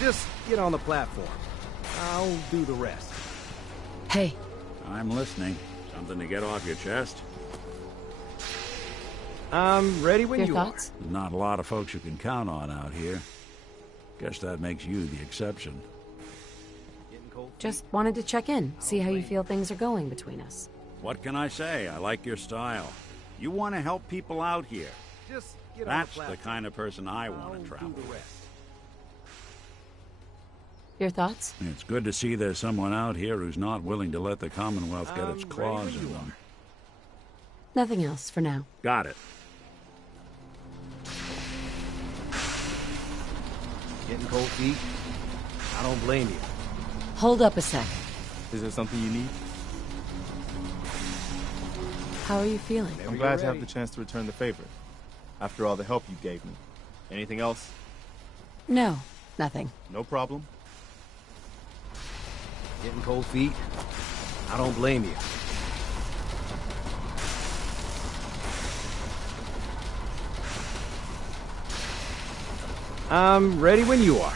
Just get on the platform. I'll do the rest. Hey. I'm listening. Something to get off your chest? I'm ready when you Your thoughts? There's not a lot of folks you can count on out here. Guess that makes you the exception. Just wanted to check in, see how you feel things are going between us. What can I say? I like your style. You want to help people out here. Just get That's on the kind of person I want to I'll travel do the with. rest. Your thoughts? It's good to see there's someone out here who's not willing to let the Commonwealth get its I'm claws ready when in you them. Nothing else for now. Got it. Getting cold feet? I don't blame you. Hold up a sec. Is there something you need? How are you feeling? Whenever I'm you're glad to have ready. the chance to return the favor. After all the help you gave me. Anything else? No, nothing. No problem. Getting cold feet? I don't blame you. I'm ready when you are.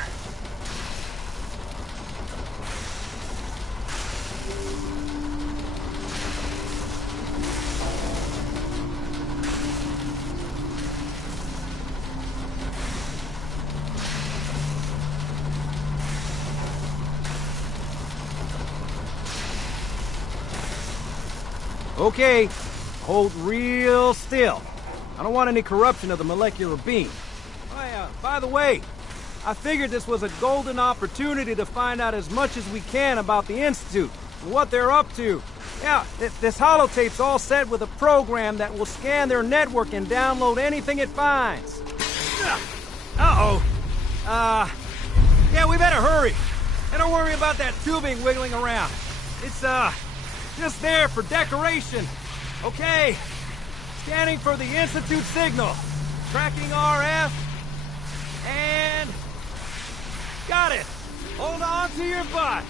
Okay, hold real still. I don't want any corruption of the molecular beam. Oh, yeah, by the way, I figured this was a golden opportunity to find out as much as we can about the Institute and what they're up to. Yeah, this holotape's all set with a program that will scan their network and download anything it finds. Uh-oh. Yeah, we better hurry. And don't worry about that tubing wiggling around. It's, just there for decoration. Okay. Scanning for the Institute signal. Tracking RF. And... got it. Hold on to your butt.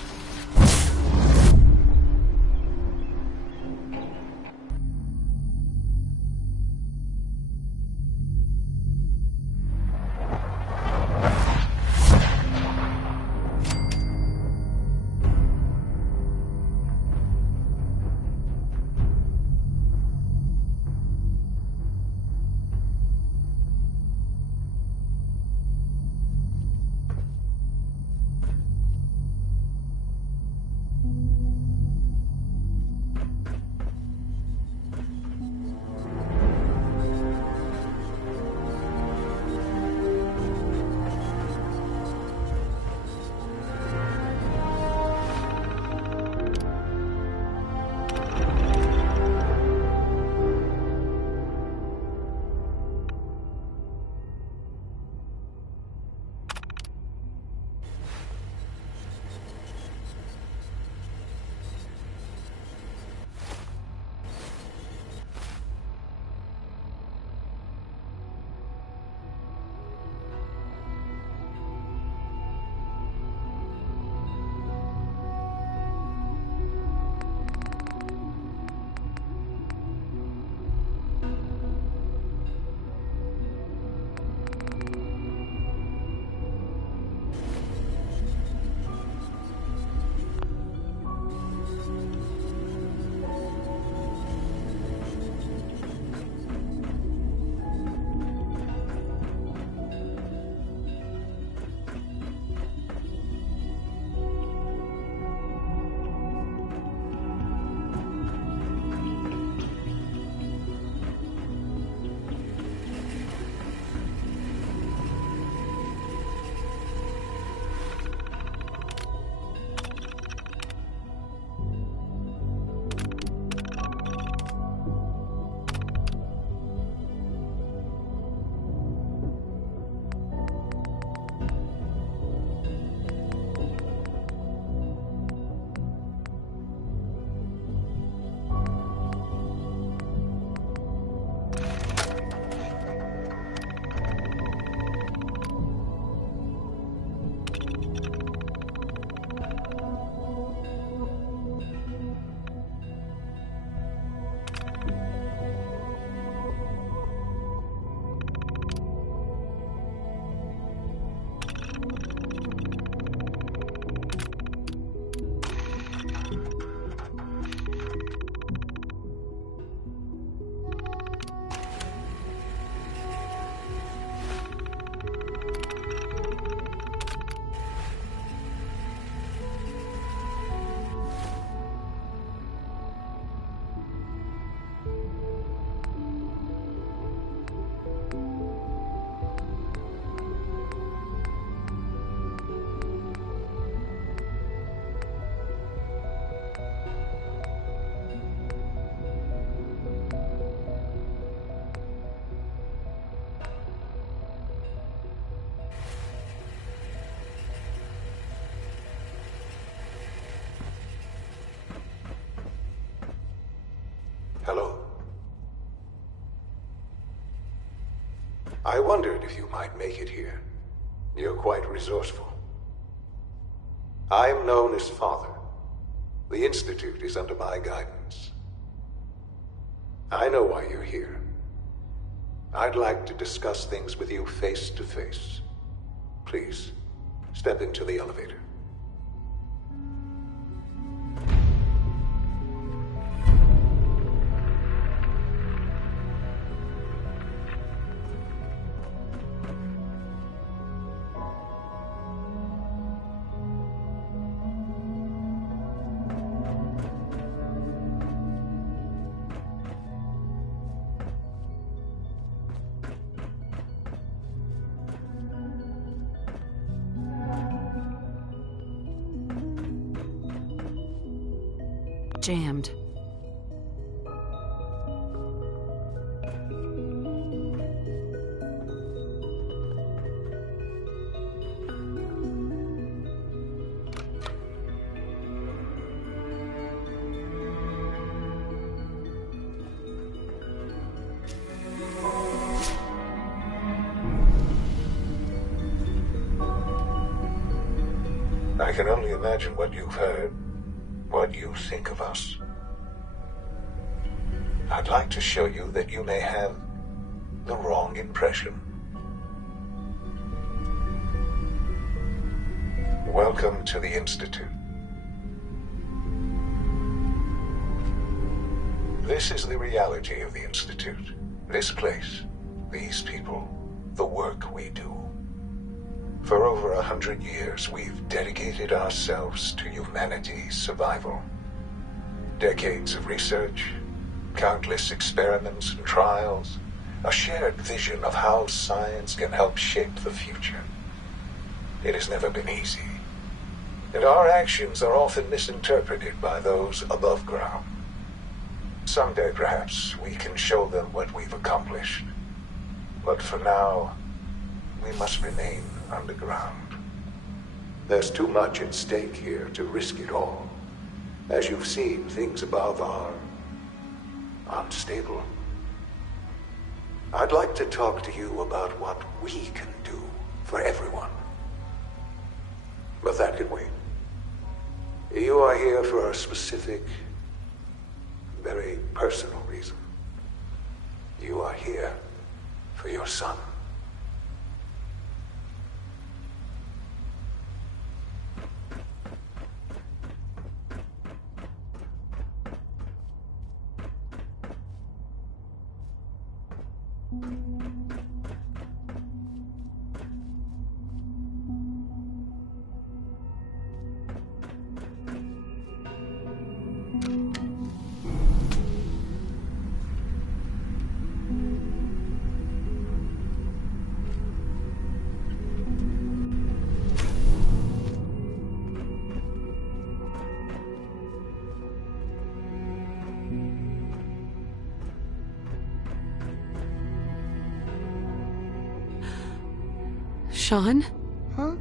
Hello. I wondered if you might make it here. You're quite resourceful. I'm known as Father. The Institute is under my guidance. I know why you're here. I'd like to discuss things with you face to face. Please, step into the elevator. Jammed. I can only imagine what you've heard. What you think of us. I'd like to show you that you may have the wrong impression. Welcome to the Institute. This is the reality of the Institute. This place, these people, the work we do. For over 100 years, we've dedicated ourselves to humanity's survival. Decades of research, countless experiments and trials, a shared vision of how science can help shape the future. It has never been easy, and our actions are often misinterpreted by those above ground. Someday, perhaps, we can show them what we've accomplished. But for now, we must remain underground. There's too much at stake here to risk it all. As you've seen, things above are unstable. I'd like to talk to you about what we can do for everyone. But that can wait. You are here for a specific, very personal reason. You are here for your son. Sean? Huh?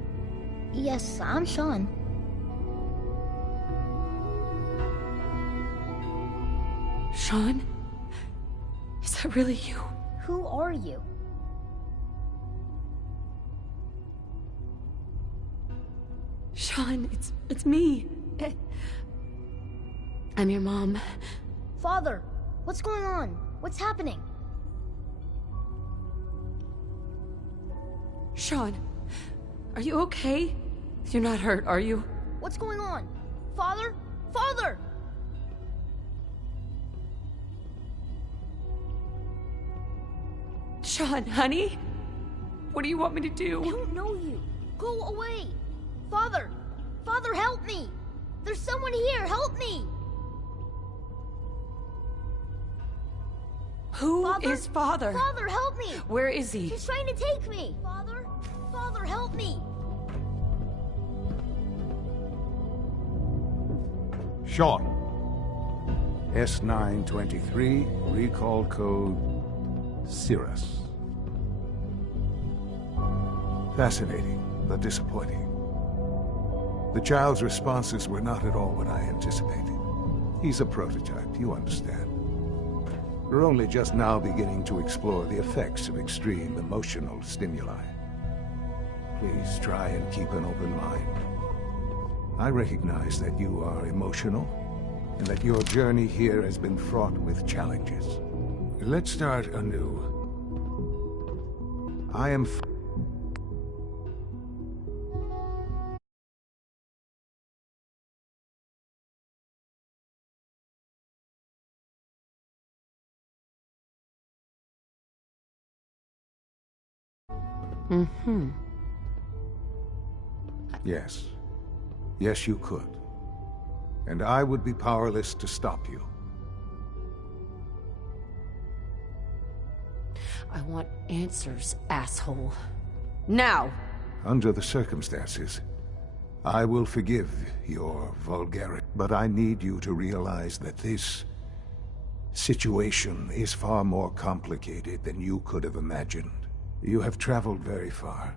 Yes, I'm Sean. Sean? Is that really you? Who are you? Sean, it's me. I'm your mom. Father, what's going on? What's happening? Sean, are you okay? You're not hurt, are you? What's going on? Father? Father! Sean, honey? What do you want me to do? I don't know you. Go away. Father! Father, help me! There's someone here, help me! Who Father? is Father? Father, help me! Where is he? He's trying to take me! Father? Father, help me! Sean. S923, recall code Cirrus. Fascinating, but disappointing. The child's responses were not at all what I anticipated. He's a prototype, you understand. We're only just now beginning to explore the effects of extreme emotional stimuli. Please try and keep an open mind. I recognize that you are emotional, and that your journey here has been fraught with challenges. Let's start anew. I am... Mm-hmm. Yes. Yes, you could. And I would be powerless to stop you. I want answers, asshole. Now! Under the circumstances, I will forgive your vulgarity. But I need you to realize that this situation is far more complicated than you could have imagined. You have traveled very far,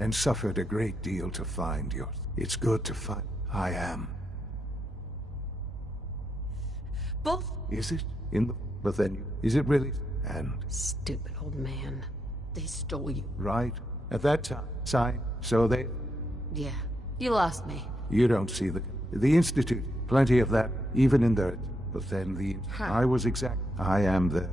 and suffered a great deal to find your... It's good to find... I am. Both... Is it? In the... But then, is it really? And... Stupid old man. They stole you. Right? At that time, so they... Yeah, you lost me. You don't see the Institute. Plenty of that, even in the... But then the... Huh. I was exact... I am the...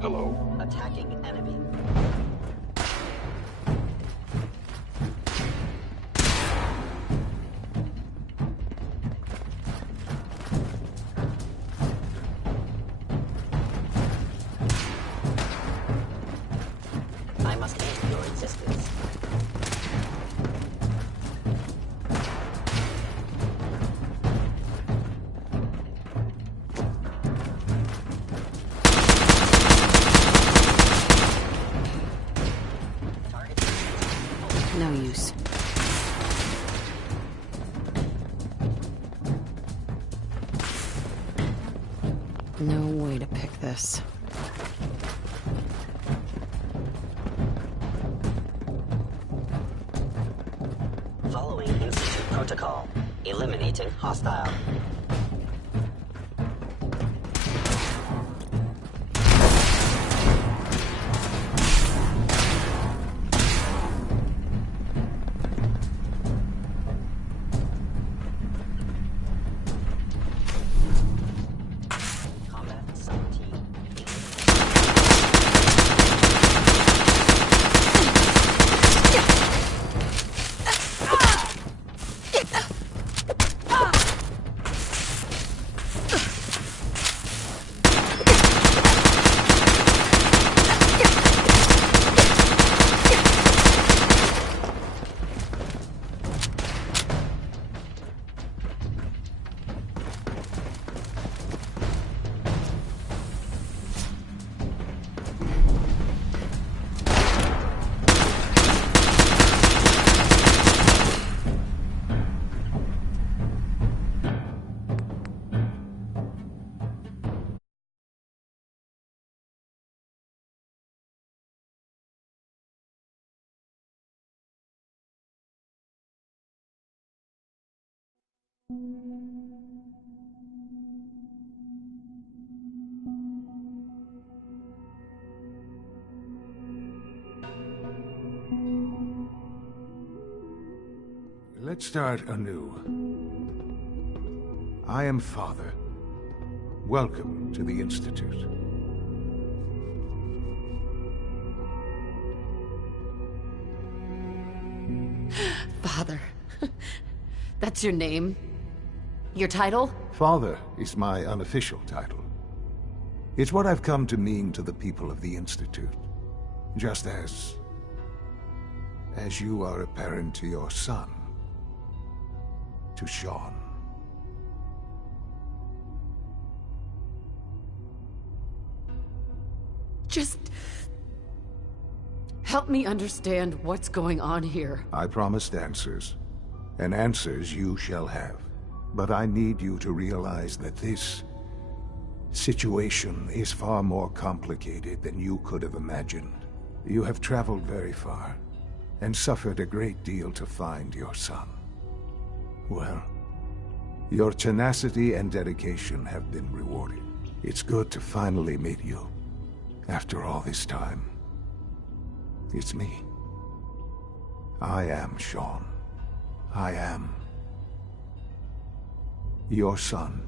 Hello? Attacking enemy. I must end your existence. No use. No way to pick this. Following Institute protocol. Eliminating hostile. Combat subroutine. Let's start anew. I am Father. Welcome to the Institute. Father. That's your name? Your title? Father is my unofficial title. It's what I've come to mean to the people of the Institute. Just as you are a parent to your son. To Sean. Just... help me understand what's going on here. I promised answers, and answers you shall have. But I need you to realize that this situation is far more complicated than you could have imagined. You have traveled very far, and suffered a great deal to find your son. Well, your tenacity and dedication have been rewarded. It's good to finally meet you, after all this time. It's me. I am Sean. I am your son.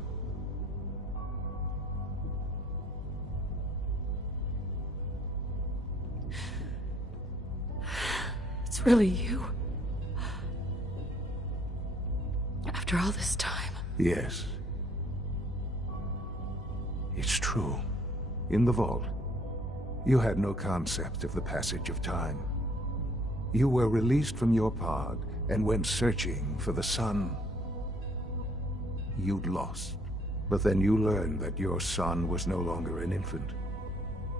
It's really you. After all this time. Yes. It's true. In the vault, you had no concept of the passage of time. You were released from your pod and went searching for the son you'd lost. But then you learned that your son was no longer an infant,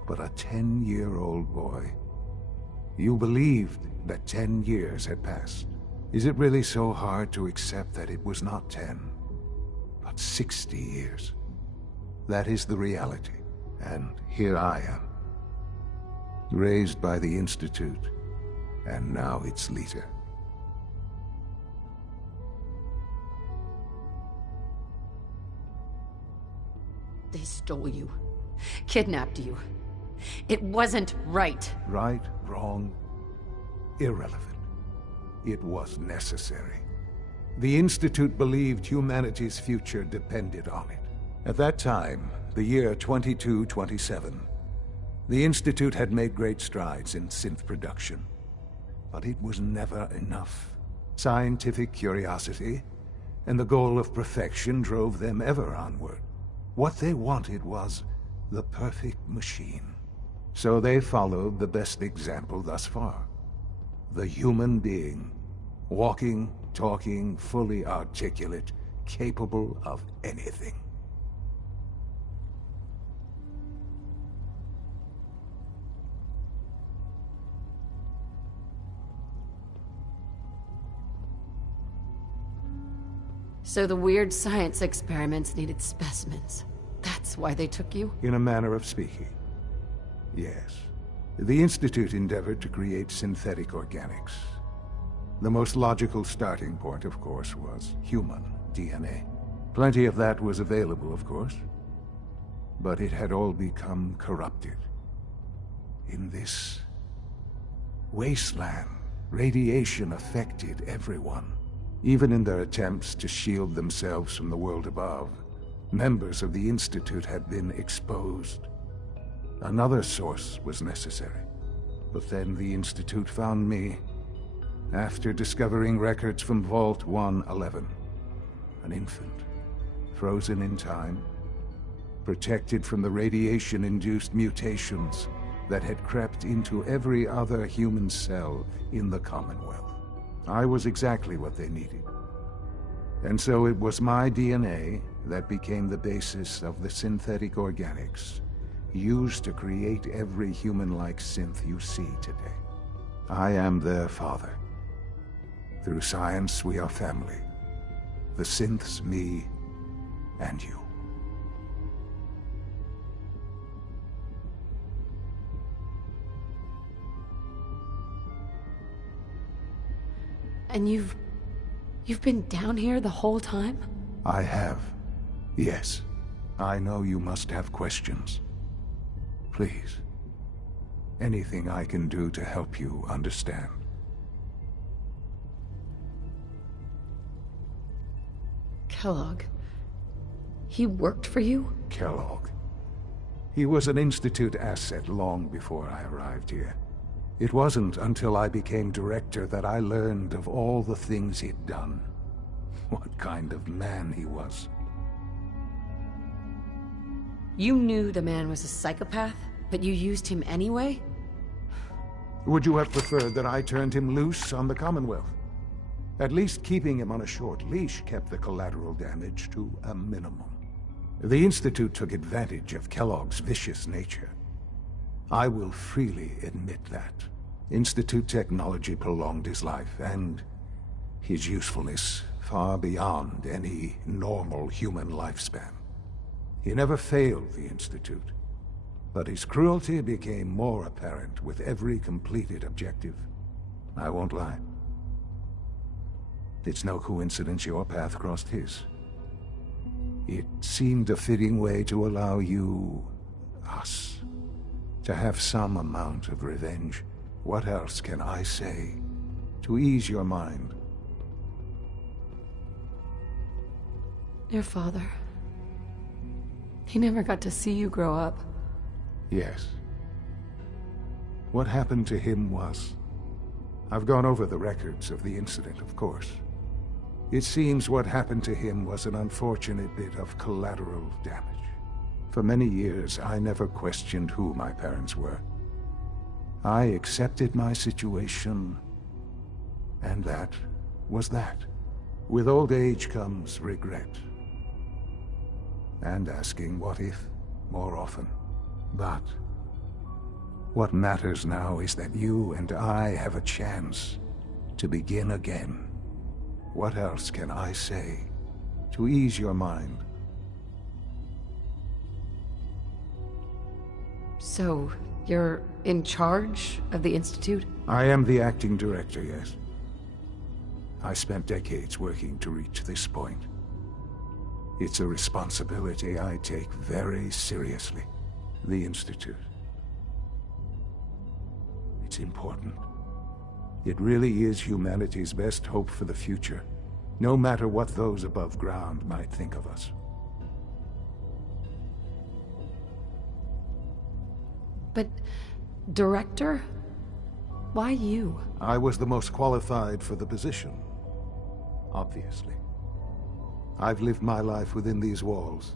but a 10-year-old boy. You believed that 10 years had passed. Is it really so hard to accept that it was not 10, but 60 years? That is the reality, and here I am, raised by the Institute, and now its leader. They stole you. Kidnapped you. It wasn't right. Right, wrong, irrelevant. It was necessary. The Institute believed humanity's future depended on it. At that time, the year 2227, the Institute had made great strides in synth production. But it was never enough. Scientific curiosity and the goal of perfection drove them ever onward. What they wanted was the perfect machine. So they followed the best example thus far. The human being. Walking, talking, fully articulate, capable of anything. So the weird science experiments needed specimens. That's why they took you? In a manner of speaking, yes. The Institute endeavored to create synthetic organics. The most logical starting point, of course, was human DNA. Plenty of that was available, of course. But it had all become corrupted. In this wasteland, radiation affected everyone. Even in their attempts to shield themselves from the world above, members of the Institute had been exposed. Another source was necessary. But then the Institute found me, after discovering records from Vault 111. An infant, frozen in time, protected from the radiation-induced mutations that had crept into every other human cell in the Commonwealth. I was exactly what they needed. And so it was my DNA that became the basis of the synthetic organics used to create every human-like synth you see today. I am their father. Through science, we are family. The synths, me, and you. And you've been down here the whole time? I have. Yes. I know you must have questions. Please. Anything I can do to help you understand. Kellogg. He worked for you? Kellogg. He was an Institute asset long before I arrived here. It wasn't until I became director that I learned of all the things he'd done. What kind of man he was. You knew the man was a psychopath, but you used him anyway? Would you have preferred that I turned him loose on the Commonwealth? At least keeping him on a short leash kept the collateral damage to a minimum. The Institute took advantage of Kellogg's vicious nature. I will freely admit that. Institute technology prolonged his life, and his usefulness far beyond any normal human lifespan. He never failed the Institute, but his cruelty became more apparent with every completed objective. I won't lie. It's no coincidence your path crossed his. It seemed a fitting way to allow you, us, to have some amount of revenge. What else can I say to ease your mind? Your father. He never got to see you grow up. Yes. What happened to him was... I've gone over the records of the incident, of course. It seems what happened to him was an unfortunate bit of collateral damage. For many years, I never questioned who my parents were. I accepted my situation, and that was that. With old age comes regret. And asking what if more often. But what matters now is that you and I have a chance to begin again. What else can I say to ease your mind? So, you're in charge of the Institute? I am the acting director, yes. I spent decades working to reach this point. It's a responsibility I take very seriously. The Institute. It's important. It really is humanity's best hope for the future, no matter what those above ground might think of us. But, Director? Why you? I was the most qualified for the position, obviously. I've lived my life within these walls,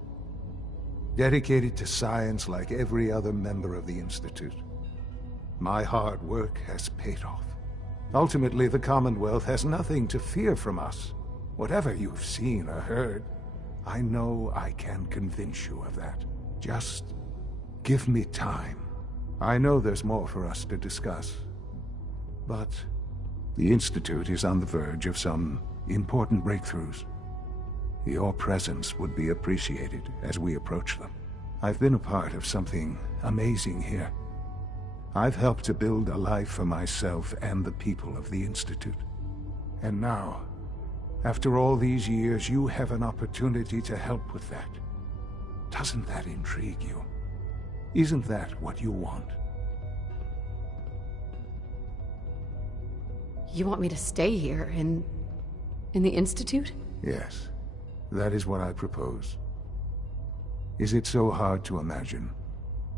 dedicated to science like every other member of the Institute. My hard work has paid off. Ultimately, the Commonwealth has nothing to fear from us. Whatever you've seen or heard, I know I can convince you of that. Just give me time. I know there's more for us to discuss. But the Institute is on the verge of some important breakthroughs. Your presence would be appreciated as we approach them. I've been a part of something amazing here. I've helped to build a life for myself and the people of the Institute. And now, after all these years, you have an opportunity to help with that. Doesn't that intrigue you? Isn't that what you want? You want me to stay here, in the Institute? Yes, that is what I propose. Is it so hard to imagine?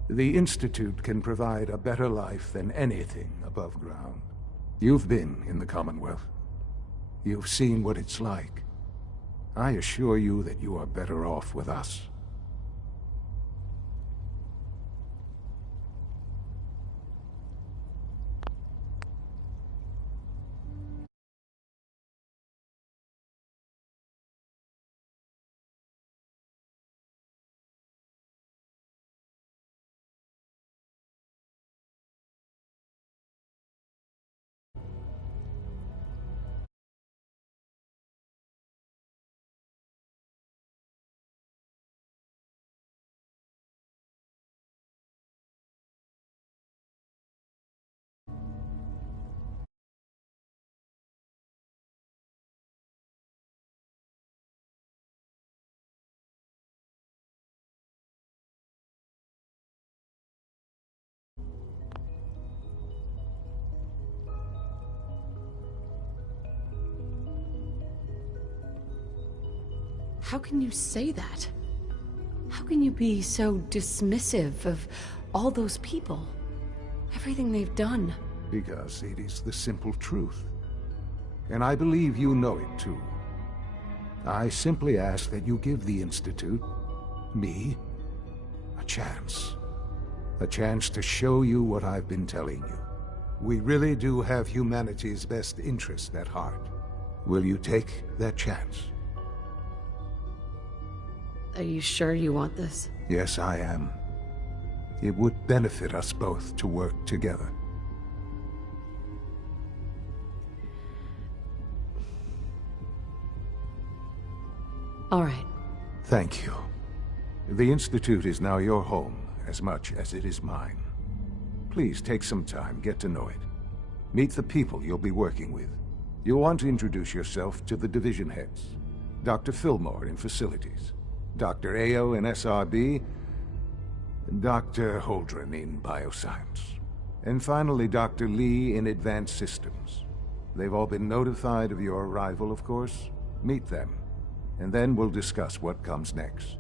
The Institute can provide a better life than anything above ground. You've been in the Commonwealth. You've seen what it's like. I assure you that you are better off with us. How can you say that? How can you be so dismissive of all those people? Everything they've done? Because it is the simple truth. And I believe you know it too. I simply ask that you give the Institute, me, a chance. A chance to show you what I've been telling you. We really do have humanity's best interest at heart. Will you take that chance? Are you sure you want this? Yes, I am. It would benefit us both to work together. All right. Thank you. The Institute is now your home, as much as it is mine. Please take some time, get to know it. Meet the people you'll be working with. You'll want to introduce yourself to the division heads. Dr. Fillmore in Facilities, Dr. Ayo in SRB, Dr. Holdren in Bioscience, and finally Dr. Lee in Advanced Systems. They've all been notified of your arrival, of course. Meet them, and then we'll discuss what comes next.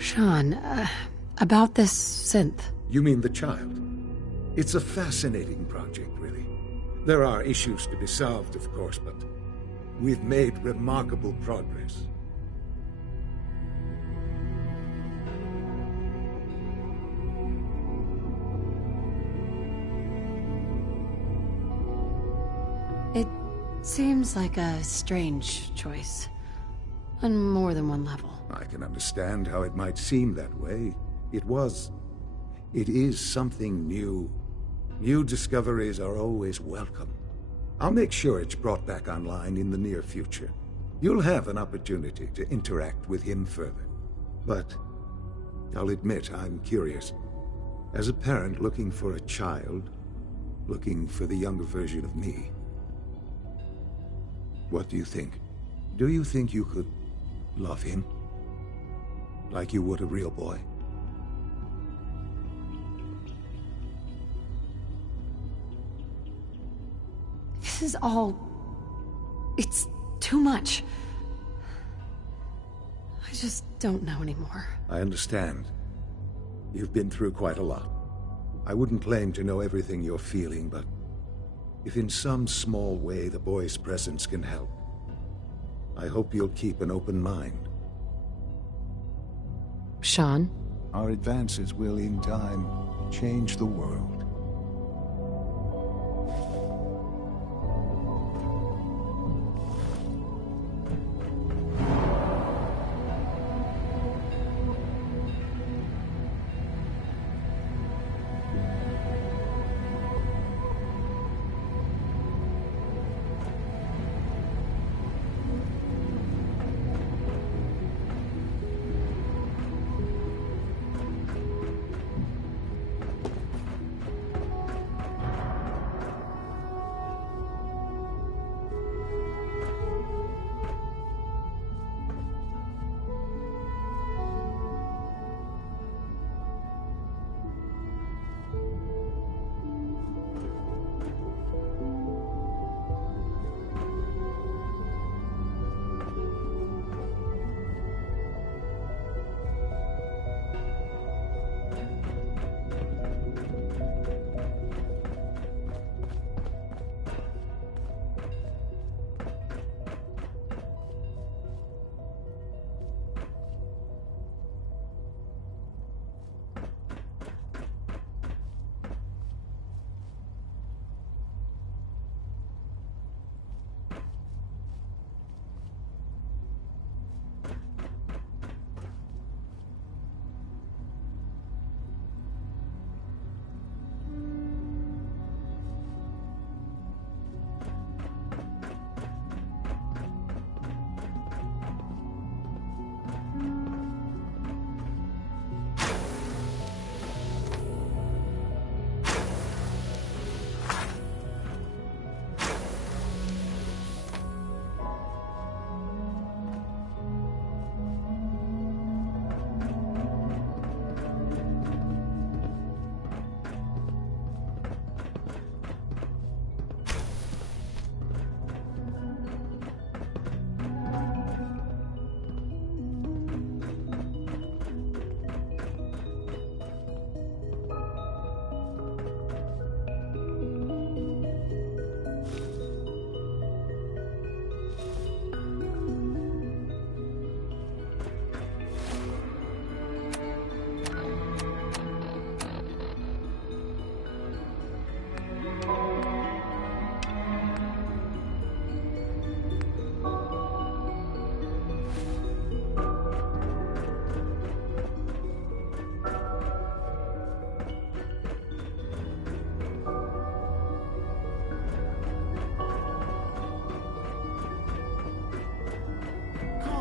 Sean, about this synth. You mean the child? It's a fascinating project, really. There are issues to be solved, of course, but we've made remarkable progress. It seems like a strange choice. On more than one level. I can understand how it might seem that way. It is something new. New discoveries are always welcome. I'll make sure it's brought back online in the near future. You'll have an opportunity to interact with him further. But I'll admit I'm curious. As a parent looking for a child, looking for the younger version of me, what do you think? Do you think you could love him? Like you would a real boy? This is all... It's too much. I just don't know anymore. I understand. You've been through quite a lot. I wouldn't claim to know everything you're feeling, but if in some small way the boy's presence can help, I hope you'll keep an open mind. Sean? Our advances will, in time, change the world.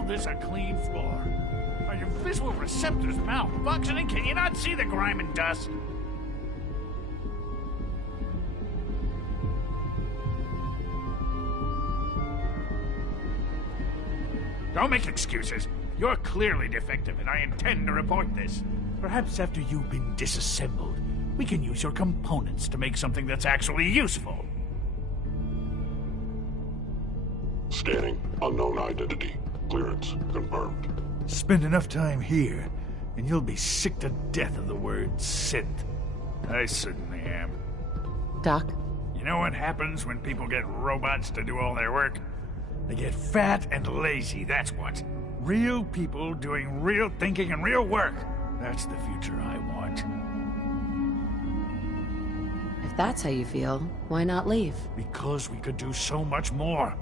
this a clean floor? Are your visual receptors malfunctioning? Can you not see the grime and dust? Don't make excuses. You're clearly defective, and I intend to report this. Perhaps after you've been disassembled, we can use your components to make something that's actually useful. Scanning. Unknown identity. Clearance confirmed. Spend enough time here, and you'll be sick to death of the word synth. I certainly am. Doc? You know what happens when people get robots to do all their work? They get fat and lazy, that's what. Real people doing real thinking and real work. That's the future I want. If that's how you feel, why not leave? Because we could do so much more.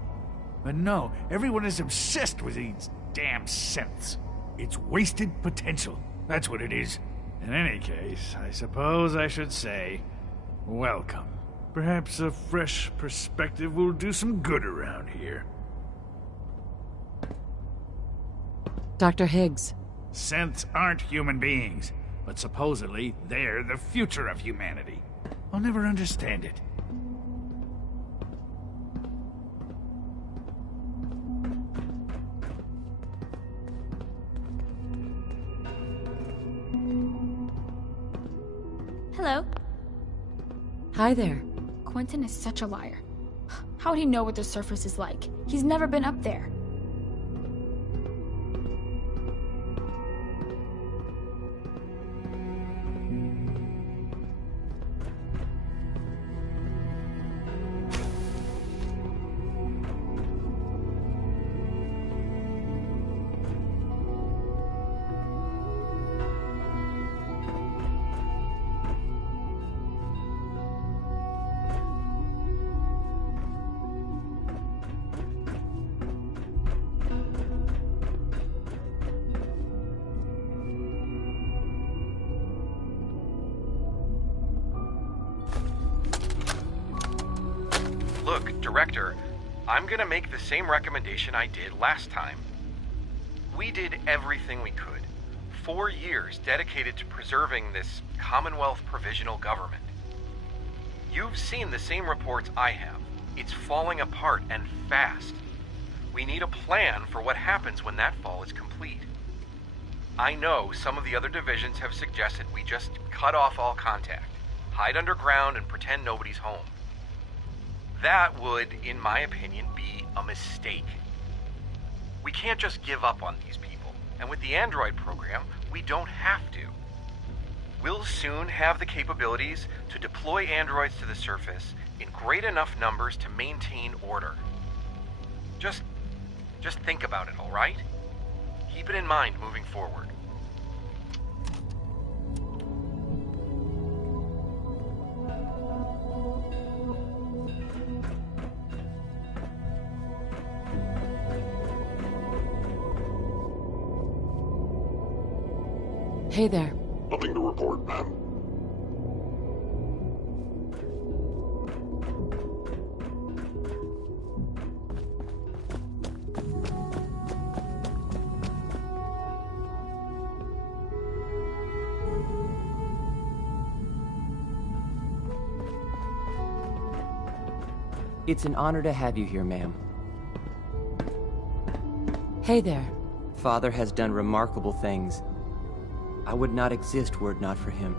But no, everyone is obsessed with these damn synths. It's wasted potential. That's what it is. In any case, I suppose I should say, welcome. Perhaps a fresh perspective will do some good around here. Dr. Higgs. Synths aren't human beings, but supposedly they're the future of humanity. I'll never understand it. Hello. Hi there. Quentin is such a liar. How'd he know what the surface is like? He's never been up there. Look, Director, I'm gonna make the same recommendation I did last time. We did everything we could. 4 years dedicated to preserving this Commonwealth provisional government. You've seen the same reports I have. It's falling apart and fast. We need a plan for what happens when that fall is complete. I know some of the other divisions have suggested we just cut off all contact, hide underground, and pretend nobody's home. That would, in my opinion, be a mistake. We can't just give up on these people, and with the android program, we don't have to. We'll soon have the capabilities to deploy androids to the surface in great enough numbers to maintain order. Just think about it, all right? Keep it in mind moving forward. Hey there. Nothing to report, ma'am. It's an honor to have you here, ma'am. Hey there. Father has done remarkable things. I would not exist were it not for him.